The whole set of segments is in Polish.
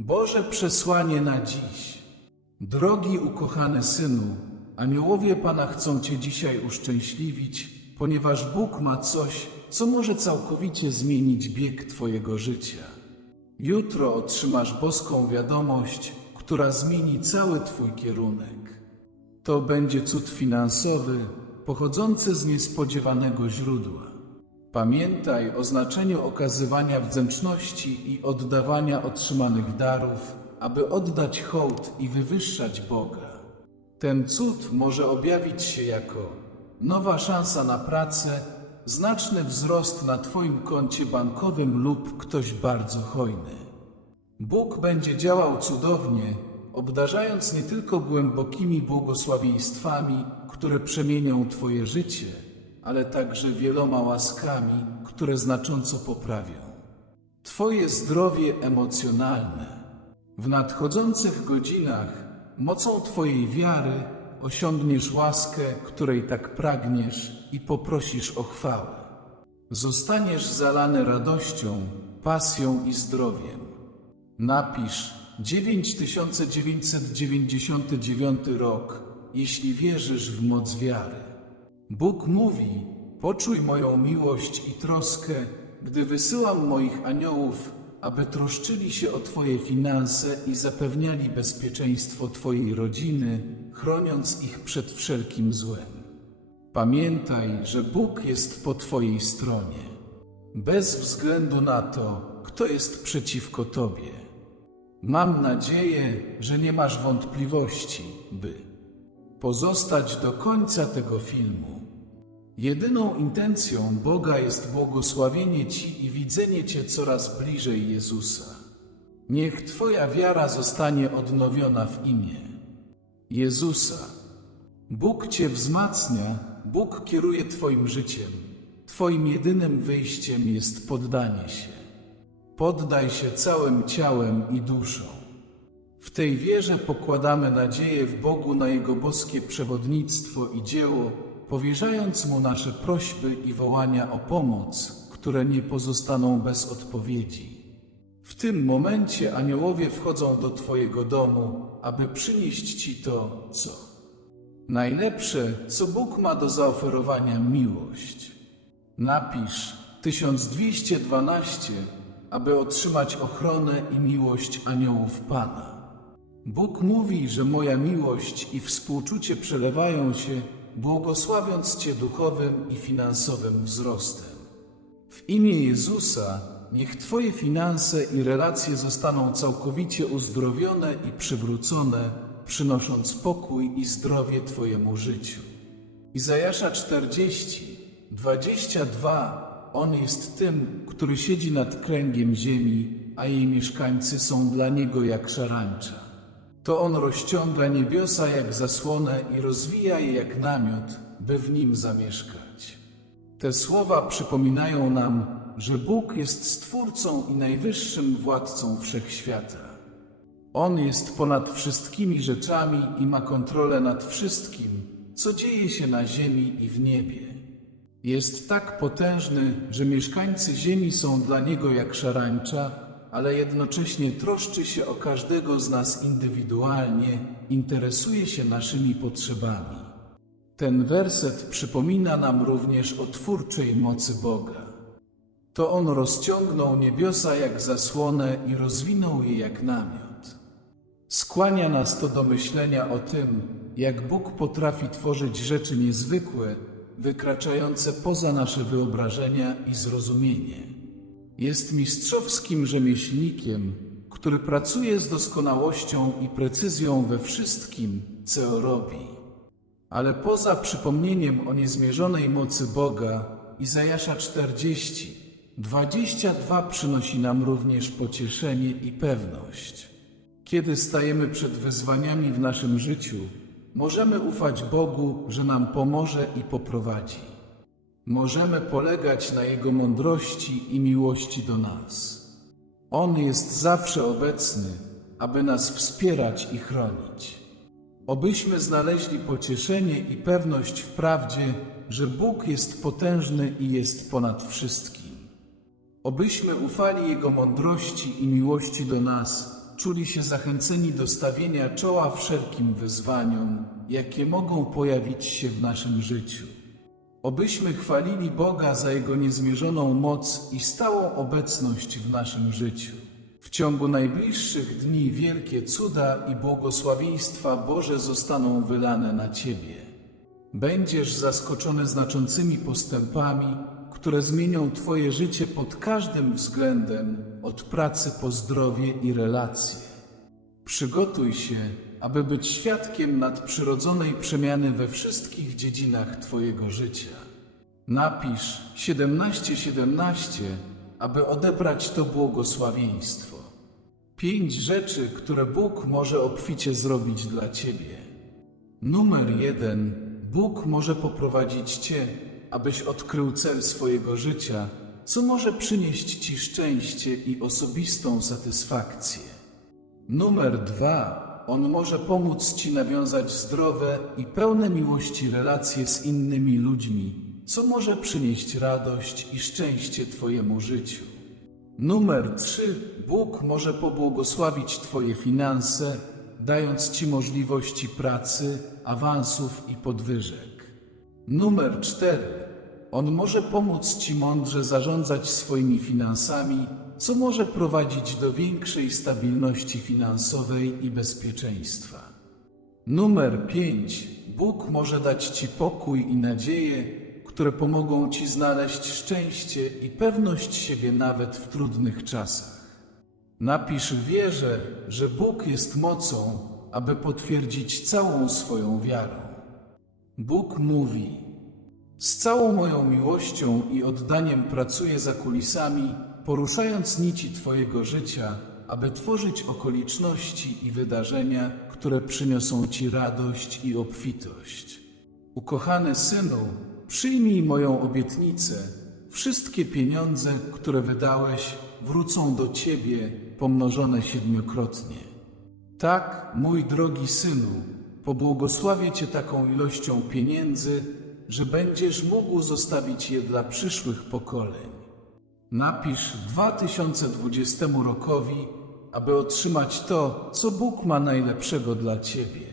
Boże przesłanie na dziś. Drogi ukochany synu, aniołowie Pana chcą Cię dzisiaj uszczęśliwić, ponieważ Bóg ma coś, co może całkowicie zmienić bieg Twojego życia. Jutro otrzymasz boską wiadomość, która zmieni cały Twój kierunek. To będzie cud finansowy, pochodzący z niespodziewanego źródła. Pamiętaj o znaczeniu okazywania wdzięczności i oddawania otrzymanych darów, aby oddać hołd i wywyższać Boga. Ten cud może objawić się jako nowa szansa na pracę, znaczny wzrost na Twoim koncie bankowym lub ktoś bardzo hojny. Bóg będzie działał cudownie, obdarzając nie tylko głębokimi błogosławieństwami, które przemienią Twoje życie, ale także wieloma łaskami, które znacząco poprawią Twoje zdrowie emocjonalne. W nadchodzących godzinach mocą Twojej wiary osiągniesz łaskę, której tak pragniesz i poprosisz o chwałę. Zostaniesz zalany radością, pasją i zdrowiem. Napisz 9999 rok, jeśli wierzysz w moc wiary. Bóg mówi: Poczuj moją miłość i troskę, gdy wysyłam moich aniołów, aby troszczyli się o Twoje finanse i zapewniali bezpieczeństwo Twojej rodziny, chroniąc ich przed wszelkim złem. Pamiętaj, że Bóg jest po Twojej stronie, bez względu na to, kto jest przeciwko Tobie. Mam nadzieję, że nie masz wątpliwości, by pozostać do końca tego filmu. Jedyną intencją Boga jest błogosławienie Ci i widzenie Cię coraz bliżej Jezusa. Niech Twoja wiara zostanie odnowiona w imię Jezusa. Bóg Cię wzmacnia, Bóg kieruje Twoim życiem. Twoim jedynym wyjściem jest poddanie się. Poddaj się całym ciałem i duszą. W tej wierze pokładamy nadzieję w Bogu na Jego boskie przewodnictwo i dzieło, powierzając Mu nasze prośby i wołania o pomoc, które nie pozostaną bez odpowiedzi. W tym momencie aniołowie wchodzą do Twojego domu, aby przynieść Ci to, co najlepsze, co Bóg ma do zaoferowania miłość. Napisz 1212, aby otrzymać ochronę i miłość aniołów Pana. Bóg mówi, że moja miłość i współczucie przelewają się, błogosławiąc Cię duchowym i finansowym wzrostem. W imię Jezusa niech Twoje finanse i relacje zostaną całkowicie uzdrowione i przywrócone, przynosząc pokój i zdrowie Twojemu życiu. Izajasza 40, 22 On jest tym, który siedzi nad kręgiem ziemi, a jej mieszkańcy są dla Niego jak szarańcza. To On rozciąga niebiosa jak zasłonę i rozwija je jak namiot, by w nim zamieszkać. Te słowa przypominają nam, że Bóg jest Stwórcą i najwyższym władcą wszechświata. On jest ponad wszystkimi rzeczami i ma kontrolę nad wszystkim, co dzieje się na ziemi i w niebie. Jest tak potężny, że mieszkańcy ziemi są dla Niego jak szarańcza, ale jednocześnie troszczy się o każdego z nas indywidualnie, interesuje się naszymi potrzebami. Ten werset przypomina nam również o twórczej mocy Boga. To On rozciągnął niebiosa jak zasłonę i rozwinął je jak namiot. Skłania nas to do myślenia o tym, jak Bóg potrafi tworzyć rzeczy niezwykłe, wykraczające poza nasze wyobrażenia i zrozumienie. Jest mistrzowskim rzemieślnikiem, który pracuje z doskonałością i precyzją we wszystkim, co robi. Ale poza przypomnieniem o niezmierzonej mocy Boga, Izajasza 40, 22 przynosi nam również pocieszenie i pewność. Kiedy stajemy przed wyzwaniami w naszym życiu, możemy ufać Bogu, że nam pomoże i poprowadzi. Możemy polegać na Jego mądrości i miłości do nas. On jest zawsze obecny, aby nas wspierać i chronić. Obyśmy znaleźli pocieszenie i pewność w prawdzie, że Bóg jest potężny i jest ponad wszystkim. Obyśmy ufali Jego mądrości i miłości do nas, czuli się zachęceni do stawienia czoła wszelkim wyzwaniom, jakie mogą pojawić się w naszym życiu. Obyśmy chwalili Boga za Jego niezmierzoną moc i stałą obecność w naszym życiu. W ciągu najbliższych dni wielkie cuda i błogosławieństwa Boże zostaną wylane na Ciebie. Będziesz zaskoczony znaczącymi postępami, które zmienią Twoje życie pod każdym względem, od pracy po zdrowie i relacje. Przygotuj się, aby być świadkiem nadprzyrodzonej przemiany we wszystkich dziedzinach Twojego życia. Napisz 1717, aby odebrać to błogosławieństwo. Pięć rzeczy, które Bóg może obficie zrobić dla Ciebie. Numer jeden. Bóg może poprowadzić Cię, abyś odkrył cel swojego życia, co może przynieść Ci szczęście i osobistą satysfakcję. Numer dwa. On może pomóc Ci nawiązać zdrowe i pełne miłości relacje z innymi ludźmi, co może przynieść radość i szczęście Twojemu życiu. Numer trzy. Bóg może pobłogosławić Twoje finanse, dając Ci możliwości pracy, awansów i podwyżek. Numer cztery. On może pomóc Ci mądrze zarządzać swoimi finansami, co może prowadzić do większej stabilności finansowej i bezpieczeństwa. Numer 5. Bóg może dać Ci pokój i nadzieję, które pomogą Ci znaleźć szczęście i pewność siebie nawet w trudnych czasach. Napisz w wierze, że Bóg jest mocą, aby potwierdzić całą swoją wiarą. Bóg mówi: Z całą moją miłością i oddaniem pracuję za kulisami, poruszając nici Twojego życia, aby tworzyć okoliczności i wydarzenia, które przyniosą Ci radość i obfitość. Ukochany synu, przyjmij moją obietnicę. Wszystkie pieniądze, które wydałeś, wrócą do Ciebie pomnożone siedmiokrotnie. Tak, mój drogi synu, pobłogosławię Cię taką ilością pieniędzy, że będziesz mógł zostawić je dla przyszłych pokoleń. Napisz 2020 rokowi, aby otrzymać to, co Bóg ma najlepszego dla Ciebie.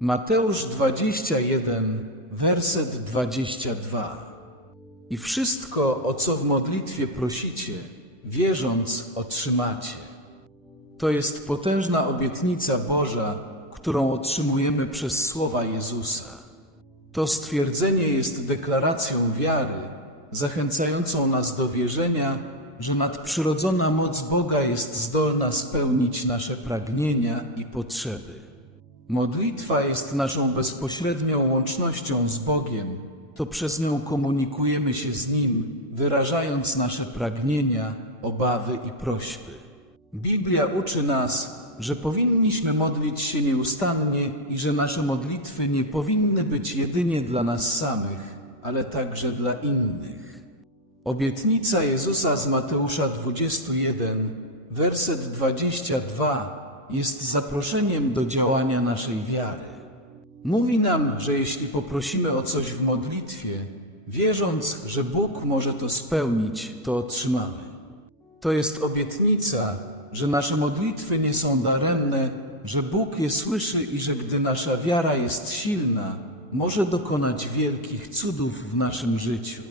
Mateusz 21, werset 22. I wszystko, o co w modlitwie prosicie, wierząc, otrzymacie. To jest potężna obietnica Boża, którą otrzymujemy przez słowa Jezusa. To stwierdzenie jest deklaracją wiary, zachęcającą nas do wierzenia, że nadprzyrodzona moc Boga jest zdolna spełnić nasze pragnienia i potrzeby. Modlitwa jest naszą bezpośrednią łącznością z Bogiem. To przez nią komunikujemy się z Nim, wyrażając nasze pragnienia, obawy i prośby. Biblia uczy nas, że powinniśmy modlić się nieustannie i że nasze modlitwy nie powinny być jedynie dla nas samych, ale także dla innych. Obietnica Jezusa z Mateusza 21, werset 22 jest zaproszeniem do działania naszej wiary. Mówi nam, że jeśli poprosimy o coś w modlitwie, wierząc, że Bóg może to spełnić, to otrzymamy. To jest obietnica, że nasze modlitwy nie są daremne, że Bóg je słyszy i że gdy nasza wiara jest silna, może dokonać wielkich cudów w naszym życiu.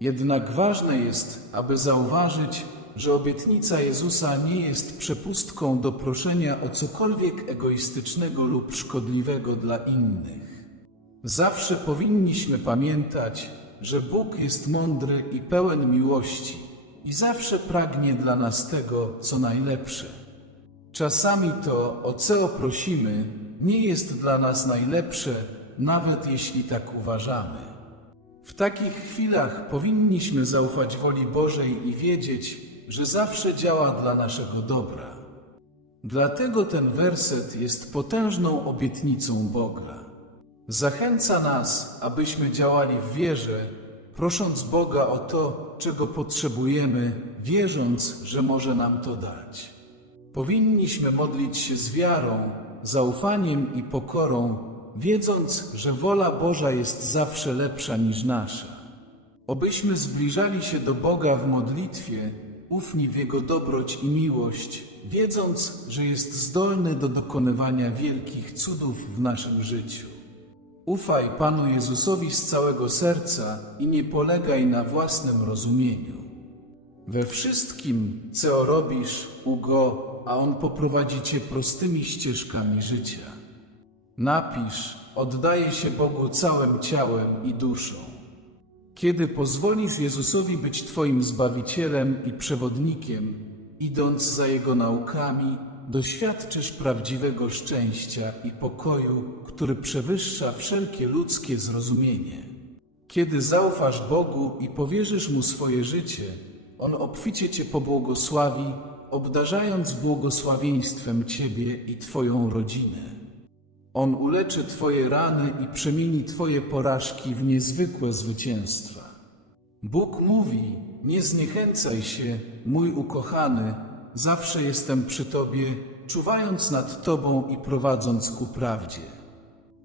Jednak ważne jest, aby zauważyć, że obietnica Jezusa nie jest przepustką do proszenia o cokolwiek egoistycznego lub szkodliwego dla innych. Zawsze powinniśmy pamiętać, że Bóg jest mądry i pełen miłości i zawsze pragnie dla nas tego, co najlepsze. Czasami to, o co prosimy, nie jest dla nas najlepsze, nawet jeśli tak uważamy. W takich chwilach powinniśmy zaufać woli Bożej i wiedzieć, że zawsze działa dla naszego dobra. Dlatego ten werset jest potężną obietnicą Boga. Zachęca nas, abyśmy działali w wierze, prosząc Boga o to, czego potrzebujemy, wierząc, że może nam to dać. Powinniśmy modlić się z wiarą, zaufaniem i pokorą, wiedząc, że wola Boża jest zawsze lepsza niż nasza. Obyśmy zbliżali się do Boga w modlitwie, ufnij w Jego dobroć i miłość, wiedząc, że jest zdolny do dokonywania wielkich cudów w naszym życiu. Ufaj Panu Jezusowi z całego serca i nie polegaj na własnym rozumieniu. We wszystkim, co robisz, ugo, a On poprowadzi cię prostymi ścieżkami życia. Napisz, oddaję się Bogu całym ciałem i duszą. Kiedy pozwolisz Jezusowi być Twoim Zbawicielem i przewodnikiem, idąc za Jego naukami, doświadczysz prawdziwego szczęścia i pokoju, który przewyższa wszelkie ludzkie zrozumienie. Kiedy zaufasz Bogu i powierzysz Mu swoje życie, On obficie Cię pobłogosławi, obdarzając błogosławieństwem Ciebie i Twoją rodzinę. On uleczy Twoje rany i przemieni Twoje porażki w niezwykłe zwycięstwa. Bóg mówi: Nie zniechęcaj się, mój ukochany, zawsze jestem przy Tobie, czuwając nad Tobą i prowadząc ku prawdzie.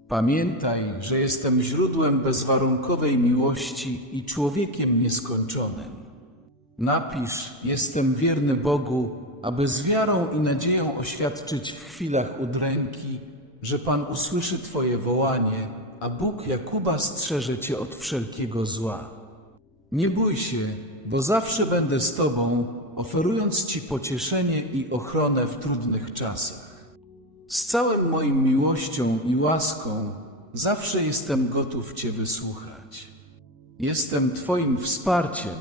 Pamiętaj, że jestem źródłem bezwarunkowej miłości i człowiekiem nieskończonym. Napisz: Jestem wierny Bogu, aby z wiarą i nadzieją oświadczyć w chwilach udręki, że Pan usłyszy Twoje wołanie, a Bóg Jakuba strzeże Cię od wszelkiego zła. Nie bój się, bo zawsze będę z Tobą, oferując Ci pocieszenie i ochronę w trudnych czasach. Z całym moim miłością i łaską zawsze jestem gotów Cię wysłuchać. Jestem Twoim wsparciem,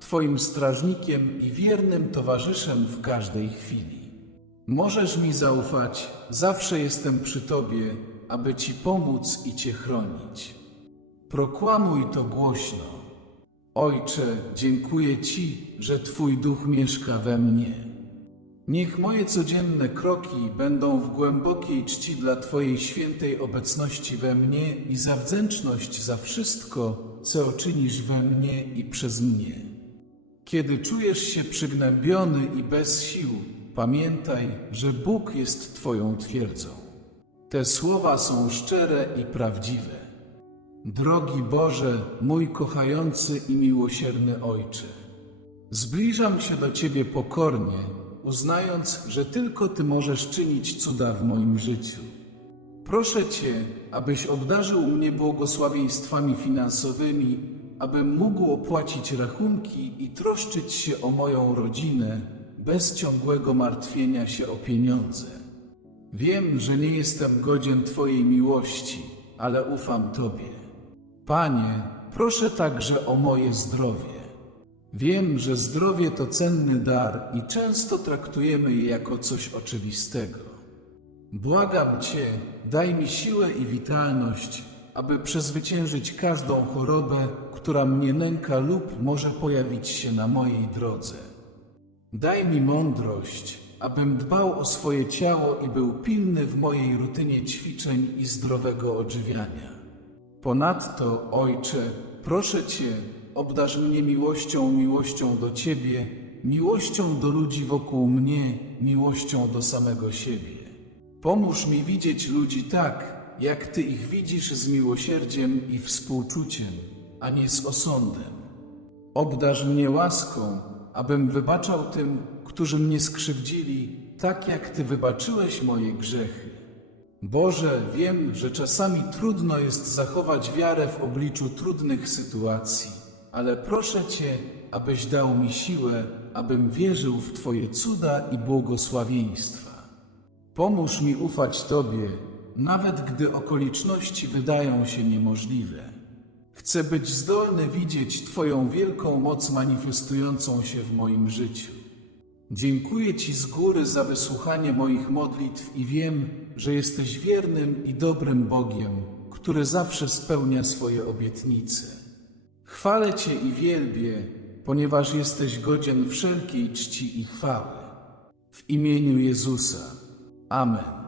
Twoim strażnikiem i wiernym towarzyszem w każdej chwili. Możesz mi zaufać, zawsze jestem przy Tobie, aby Ci pomóc i Cię chronić. Proklamuj to głośno. Ojcze, dziękuję Ci, że Twój duch mieszka we mnie. Niech moje codzienne kroki będą w głębokiej czci dla Twojej świętej obecności we mnie i za wdzięczność za wszystko, co czynisz we mnie i przez mnie. Kiedy czujesz się przygnębiony i bez sił, pamiętaj, że Bóg jest Twoją twierdzą. Te słowa są szczere i prawdziwe. Drogi Boże, mój kochający i miłosierny Ojcze, zbliżam się do Ciebie pokornie, uznając, że tylko Ty możesz czynić cuda w moim życiu. Proszę Cię, abyś obdarzył mnie błogosławieństwami finansowymi, abym mógł opłacić rachunki i troszczyć się o moją rodzinę bez ciągłego martwienia się o pieniądze. Wiem, że nie jestem godzien Twojej miłości, ale ufam Tobie. Panie, proszę także o moje zdrowie. Wiem, że zdrowie to cenny dar i często traktujemy je jako coś oczywistego. Błagam Cię, daj mi siłę i witalność, aby przezwyciężyć każdą chorobę, która mnie nęka lub może pojawić się na mojej drodze. Daj mi mądrość, abym dbał o swoje ciało i był pilny w mojej rutynie ćwiczeń i zdrowego odżywiania. Ponadto, Ojcze, proszę Cię, obdarz mnie miłością, miłością do Ciebie, miłością do ludzi wokół mnie, miłością do samego siebie. Pomóż mi widzieć ludzi tak, jak Ty ich widzisz z miłosierdziem i współczuciem, a nie z osądem. Obdarz mnie łaską, abym wybaczał tym, którzy mnie skrzywdzili, tak jak Ty wybaczyłeś moje grzechy. Boże, wiem, że czasami trudno jest zachować wiarę w obliczu trudnych sytuacji, ale proszę Cię, abyś dał mi siłę, abym wierzył w Twoje cuda i błogosławieństwa. Pomóż mi ufać Tobie, nawet gdy okoliczności wydają się niemożliwe. Chcę być zdolny widzieć Twoją wielką moc manifestującą się w moim życiu. Dziękuję Ci z góry za wysłuchanie moich modlitw i wiem, że jesteś wiernym i dobrym Bogiem, który zawsze spełnia swoje obietnice. Chwalę Cię i wielbię, ponieważ jesteś godzien wszelkiej czci i chwały. W imieniu Jezusa. Amen.